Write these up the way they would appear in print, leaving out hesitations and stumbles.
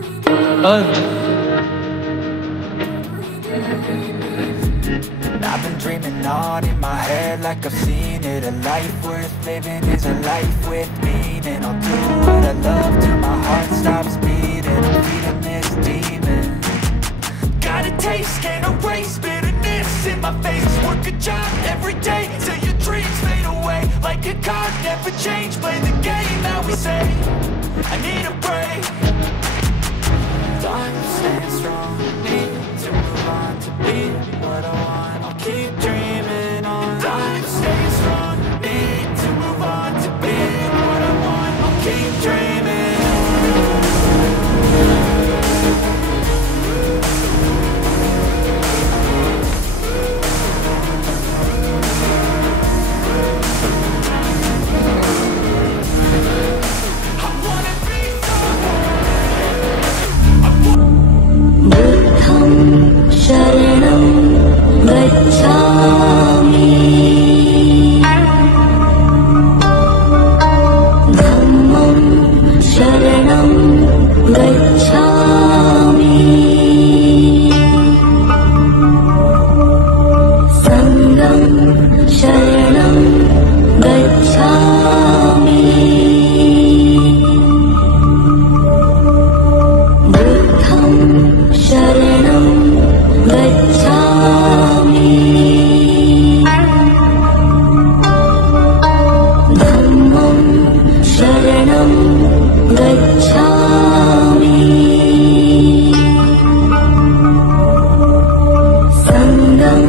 I've been dreaming on in my head like I've seen it. A life worth living is a life with meaning. I'll do what I love till my heart stops beating. I'm feeding this demon. Got a taste, can't erase bitterness in my face. Work a job every day till your dreams fade away. Like a card, never change, play the game that we say. I need a break. Time staying strong, need to move on to be what I want. I'll keep dreaming on. Time staying strong, need to move on to be what I want. I'll keep dreaming शरणं गच्छामि धम्मं शरणं गच्छामि संघं शरणं गच्छामि बुद्धं शरणं गच्छामि धम्मं शरणं गच्छामि संघं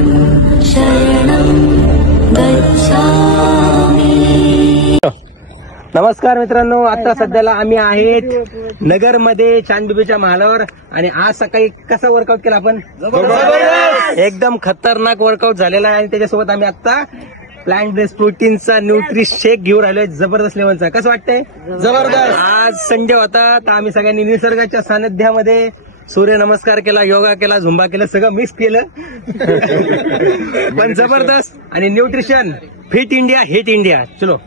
शरणं गच्छामि। नमस्कार मित्रांनो, आता सध्याला आम्ही आहेत नगर मध्ये चांदबिबीच्या महालावर आणि आज सकाळी कसा वर्कआउट केला आपण? एकदम खतरनाक वर्कआउट झालेला आहे आणि त्याच्यासोबत आम्ही आता प्लांट बेस्ड प्रोटीनचा न्यूट्री शेक घेऊन राहिलोय जबरदस्त लेवलचा. कसं वाटतंय? जबरदस्त. आज संडे होता तर आम्ही सगळ्यांनी निसर्गाच्या सानिध्यामध्ये सूर्य नमस्कार केला, योगा केला, झुंबा केला, सगळं मिक्स केलं पण जबरदस्त. आणि nutrition fit India hit India. चलो.